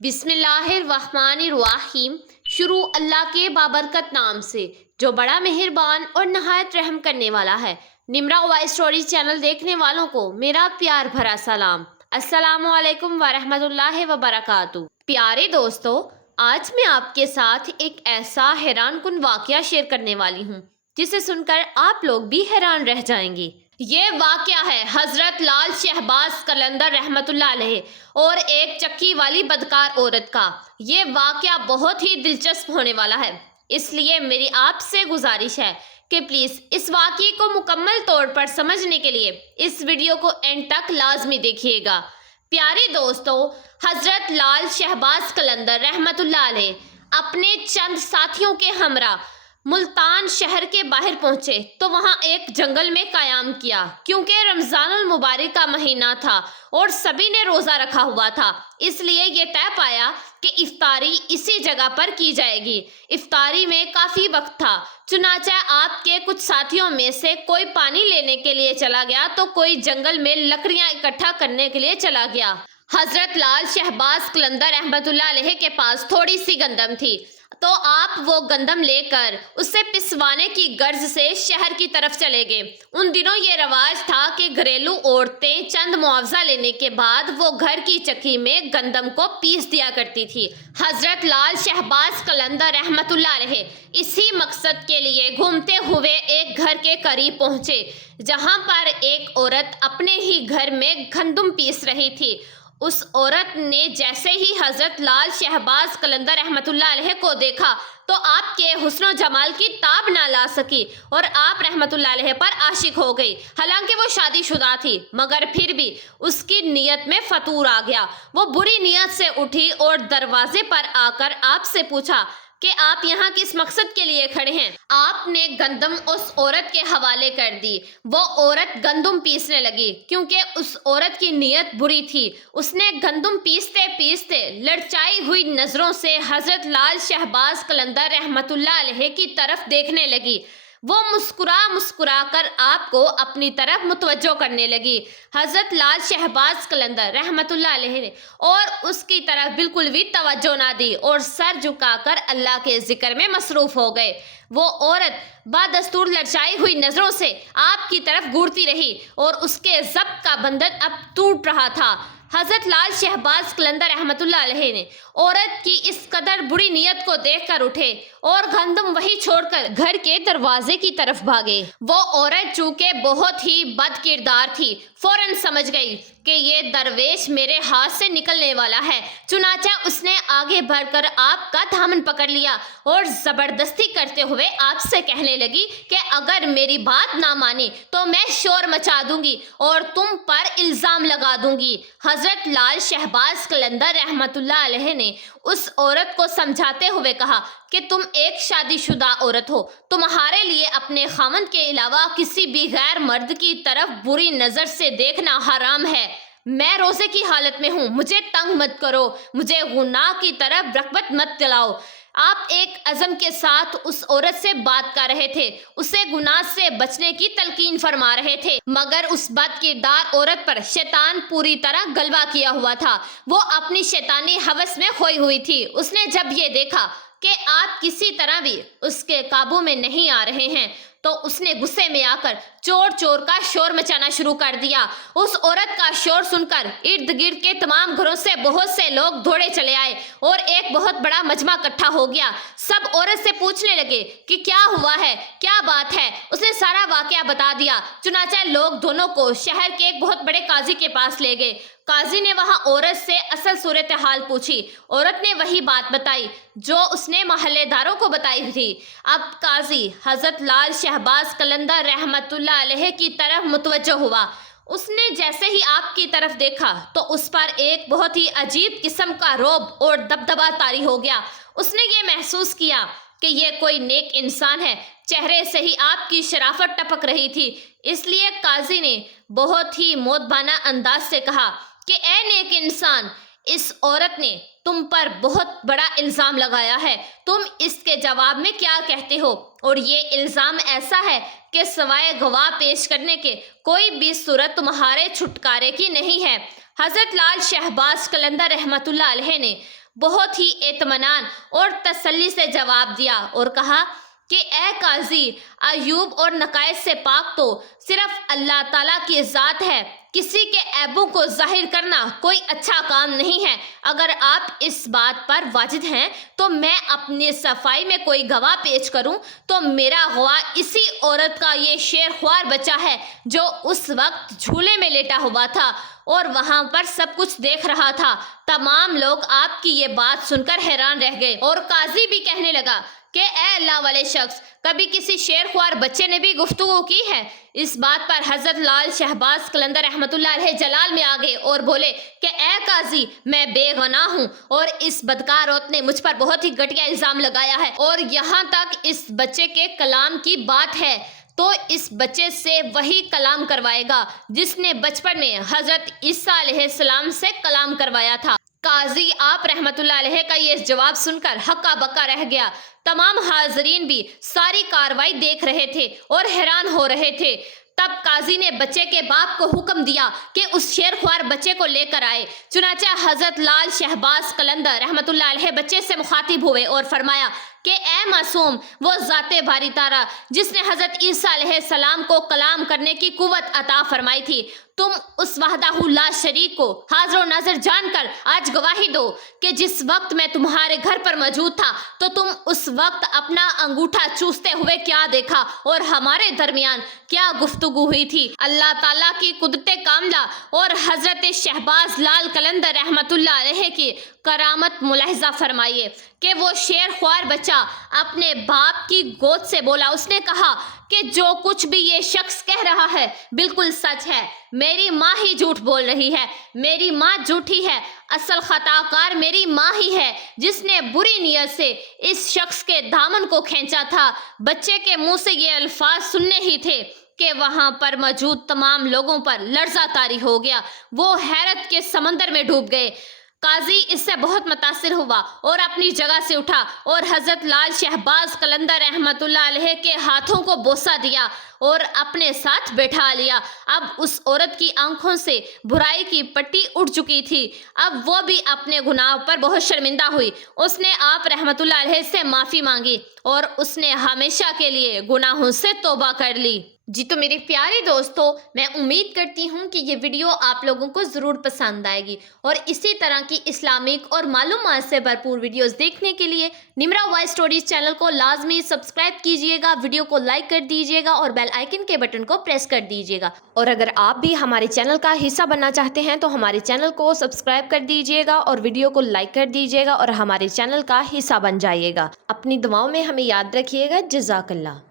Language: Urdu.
بسم اللہ الرحمن الرحیم۔ شروع اللہ کے بابرکت نام سے جو بڑا مہربان اور نہایت رحم کرنے والا ہے۔ نمرا وائس اسٹوری چینل دیکھنے والوں کو میرا پیار بھرا سلام۔ السلام علیکم ورحمۃ اللہ وبرکاتہ۔ پیارے دوستو، آج میں آپ کے ساتھ ایک ایسا حیران کن واقعہ شیئر کرنے والی ہوں جسے سن کر آپ لوگ بھی حیران رہ جائیں گے۔ یہ واقعہ ہے حضرت لال شہباز قلندر رحمۃ اللہ علیہ اور ایک چکی والی بدکار عورت کا۔ یہ واقعہ بہت ہی دلچسپ ہونے والا ہے، اس لیے میری آپ سے گزارش ہے کہ پلیز اس واقعے کو مکمل طور پر سمجھنے کے لیے اس ویڈیو کو اینڈ تک لازمی دیکھیے گا۔ پیارے دوستو، حضرت لال شہباز قلندر رحمۃ اللہ علیہ اپنے چند ساتھیوں کے ہمراہ ملتان شہر کے باہر پہنچے تو وہاں ایک جنگل میں قیام کیا۔ کیونکہ رمضان المبارک کا مہینہ تھا اور سبھی نے روزہ رکھا ہوا تھا، اس لیے یہ طے پایا کہ افطاری اسی جگہ پر کی جائے گی۔ افطاری میں کافی وقت تھا، چنانچہ آپ کے کچھ ساتھیوں میں سے کوئی پانی لینے کے لیے چلا گیا تو کوئی جنگل میں لکڑیاں اکٹھا کرنے کے لیے چلا گیا۔ حضرت لال شہباز قلندر رحمۃ اللہ علیہ کے پاس تھوڑی سی گندم تھی تو آپ وہ گندم لے کر اسے پسوانے کی غرض سے شہر کی طرف چلے گئے۔ ان دنوں یہ رواج تھا کہ گھریلو عورتیں چند معاوضہ لینے کے بعد وہ گھر کی چکی میں گندم کو پیس دیا کرتی تھی۔ حضرت لال شہباز قلندر رحمۃ اللہ علیہ اسی مقصد کے لیے گھومتے ہوئے ایک گھر کے قریب پہنچے جہاں پر ایک عورت اپنے ہی گھر میں گندم پیس رہی تھی۔ اس عورت نے جیسے ہی حضرت لال شہباز قلندر رحمۃ اللہ علیہ کو دیکھا تو آپ کے حسن و جمال کی تاب نہ لا سکی اور آپ رحمۃ اللہ علیہ پر عاشق ہو گئی۔ حالانکہ وہ شادی شدہ تھی مگر پھر بھی اس کی نیت میں فتور آ گیا۔ وہ بری نیت سے اٹھی اور دروازے پر آ کر آپ سے پوچھا کہ آپ یہاں کس مقصد کے لیے کھڑے ہیں؟ آپ نے گندم اس عورت کے حوالے کر دی۔ وہ عورت گندم پیسنے لگی کیونکہ اس عورت کی نیت بری تھی۔ اس نے گندم پیستے پیستے لڑچائی ہوئی نظروں سے حضرت لال شہباز قلندر رحمۃ اللہ علیہ کی طرف دیکھنے لگی۔ وہ مسکرا کر آپ کو اپنی طرف متوجہ کرنے لگی۔ حضرت لال شہباز قلندر رحمۃ اللہ علیہ نے اور اس کی طرف بالکل بھی توجہ نہ دی اور سر جھکا کر اللہ کے ذکر میں مصروف ہو گئے۔ وہ عورت بدستور لڑچائی ہوئی نظروں سے آپ کی طرف گھورتی رہی اور اس کے ضبط کا بندھن اب ٹوٹ رہا تھا۔ حضرت لال شہباز قلندر رحمۃ اللہ علیہ نے عورت کی اس قدر بری نیت کو دیکھ کر اٹھے اور گندم وہی چھوڑ کر گھر کے دروازے کی طرف بھاگے۔ وہ عورت چونکہ بہت ہی بد کردار تھی، فوراً سمجھ گئی کہ یہ درویش میرے ہاتھ سے نکلنے والا ہے، چنانچہ اس نے آگے بڑھ کر آپ کا دامن پکڑ لیا اور زبردستی کرتے ہوئے آپ سے کہنے لگی کہ اگر میری بات نہ مانی تو میں شور مچا دوں گی اور تم پر الزام لگا دوں گی۔ حضرت لال شہباز قلندر رحمۃ اللہ علیہ نے اس عورت کو سمجھاتے ہوئے کہا کہ تم ایک شادی شدہ عورت ہو، تمہارے لیے اپنے خاوند کے علاوہ کسی بھی غیر مرد کی طرف بری نظر سے دیکھنا حرام ہے۔ میں روزے کی حالت میں ہوں، مجھے تنگ مت کرو، مجھے گناہ کی طرف رغبت مت دلاؤ۔ آپ ایک عزم کے ساتھ اس عورت سے بات کر رہے تھے، اسے گناہ سے بچنے کی تلقین فرما رہے تھے، مگر اس بد کردار عورت پر شیطان پوری طرح غلبہ کیا ہوا تھا۔ وہ اپنی شیطانی ہوس میں کھوئی ہوئی تھی۔ اس نے جب یہ دیکھا کہ آپ کسی طرح بھی اس کے قابو میں نہیں آ رہے ہیں تو اس نے غصے میں آ کر چور چور کا شور مچانا شروع کر دیا۔ اس عورت کا شور سن کر ارد گرد کے تمام گھروں سے بہت سے لوگ دوڑے چلے آئے اور ایک بہت بڑا مجمع اکٹھا ہو گیا۔ سب عورت سے پوچھنے لگے کہ کیا ہوا ہے، کیا بات ہے۔ اس نے سارا واقعہ بتا دیا۔ چنانچہ لوگ دونوں کو شہر کے ایک بہت بڑے قاضی کے پاس لے گئے۔ قاضی نے وہاں عورت سے اصل صورتحال پوچھی۔ عورت نے وہی بات بتائی جو اس نے محلے داروں کو بتائی تھی۔ اب قاضی حضرت لال شہباز قلندر رحمۃ اللہ علیہ کی طرف متوجہ ہوا۔ اس نے جیسے ہی آپ کی طرف دیکھا تو اس پر ایک بہت ہی عجیب قسم کا رعب اور دبدبہ طاری ہو گیا۔ اس نے یہ محسوس کیا کہ یہ کوئی نیک انسان ہے۔ چہرے سے ہی آپ کی شرافت ٹپک رہی تھی، اس لیے قاضی نے بہت ہی مؤدبانہ انداز سے کہا کہ اے نیک انسان، اس عورت نے تم پر بہت بڑا الزام لگایا ہے، تم اس کے جواب میں کیا کہتے ہو؟ اور یہ الزام ایسا ہے کہ سوائے گواہ پیش کرنے کے کوئی بھی صورت تمہارے چھٹکارے کی نہیں ہے۔ حضرت لال شہباز قلندر رحمۃ اللہ علیہ نے بہت ہی اطمینان اور تسلی سے جواب دیا اور کہا کہ اے قاضی، عیوب اور نقائص سے پاک تو صرف اللہ تعالیٰ کی ذات ہے، کسی کے عیبوں کو ظاہر کرنا کوئی اچھا کام نہیں ہے۔ اگر آپ اس بات پر واجد ہیں تو میں اپنی صفائی میں کوئی گواہ پیش کروں تو میرا گواہ اسی عورت کا یہ شیر خوار بچہ ہے جو اس وقت جھولے میں لیٹا ہوا تھا اور وہاں پر سب کچھ دیکھ رہا تھا۔ تمام لوگ آپ کی یہ بات سن کر حیران رہ گئے اور قاضی بھی کہنے لگا کہ اے اللہ والے شخص، کبھی کسی شیر خوار بچے نے بھی گفتگو کی ہے؟ اس بات پر حضرت لال شہباز قلندر رحمۃ اللہ علیہ جلال میں آگے اور بولے کہ اے قاضی، میں بے گناہ ہوں اور اس بدکار عورت نے مجھ پر بہت ہی گھٹیا الزام لگایا ہے، اور یہاں تک اس بچے کے کلام کی بات ہے تو اس بچے سے وہی کلام کروائے گا جس نے بچپن میں حضرت عیسیٰ علیہ السلام سے کلام کروایا تھا۔ قاضی آپ رحمت اللہ علیہ کا یہ جواب سن کر ہکا بکا رہ گیا۔ تمام حاضرین بھی ساری کاروائی دیکھ رہے تھے اور حیران ہو رہے تھے۔ تب قاضی نے بچے کے باپ کو حکم دیا کہ اس شیر خوار بچے کو لے کر آئے۔ چنانچہ حضرت لال شہباز قلندر رحمت اللہ علیہ بچے سے مخاطب ہوئے اور فرمایا کہ اے معصوم، وہ ذات باری تعالیٰ جس نے حضرت عیسیٰ علیہ السلام کو کلام کرنے کی قوت عطا فرمائی تھی، تم اس وحدہ لا شریک کو حاضر و ناظر جان کر آج گواہی دو کہ جس وقت میں تمہارے گھر پر موجود تھا تو تم اس وقت اپنا انگوٹھا چوستے ہوئے کیا دیکھا اور ہمارے درمیان کیا گفتگو ہوئی تھی۔ اللہ تعالیٰ کی قدرت کاملہ اور حضرت شہباز لال قلندر رحمت اللہ علیہ کی کرامت ملاحظہ فرمائیے کہ وہ شیر خوار بچہ اپنے باپ کی گود سے بولا۔ اس نے کہا کہ جو کچھ بھی یہ شخص کہہ رہا ہے بالکل سچ ہے، میری ماں ہی جھوٹ بول رہی ہے، میری ماں جھوٹی ہے، اصل خطا کار میری ماں ہی ہے جس نے بری نیت سے اس شخص کے دامن کو کھینچا تھا۔ بچے کے منہ سے یہ الفاظ سننے ہی تھے کہ وہاں پر موجود تمام لوگوں پر لرزہ طاری ہو گیا، وہ حیرت کے سمندر میں ڈوب گئے۔ قاضی اس سے بہت متاثر ہوا اور اپنی جگہ سے اٹھا اور حضرت لال شہباز قلندر رحمت اللہ علیہ کے ہاتھوں کو بوسہ دیا اور اپنے ساتھ بیٹھا لیا۔ اب اس عورت کی آنکھوں سے برائی کی پٹی اٹھ چکی تھی، اب وہ بھی اپنے گناہوں پر بہت شرمندہ ہوئی۔ اس نے آپ رحمت اللہ علیہ سے معافی مانگی اور اس نے ہمیشہ کے لیے گناہوں سے توبہ کر لی۔ جی تو میرے پیارے دوستو، میں امید کرتی ہوں کہ یہ ویڈیو آپ لوگوں کو ضرور پسند آئے گی اور اسی طرح کی اسلامک اور معلومات سے بھرپور ویڈیوز دیکھنے کے لیے نمرا وائس اسٹوریز چینل کو لازمی سبسکرائب کیجئے گا، ویڈیو کو لائک کر دیجئے گا اور بیل آئیکن کے بٹن کو پریس کر دیجئے گا۔ اور اگر آپ بھی ہمارے چینل کا حصہ بننا چاہتے ہیں تو ہمارے چینل کو سبسکرائب کر دیجئے گا اور ویڈیو کو لائک کر دیجئے گا اور ہمارے چینل کا حصہ بن جائیے گا۔ اپنی دعاؤں میں ہمیں یاد رکھیے گا۔ جزاک اللہ۔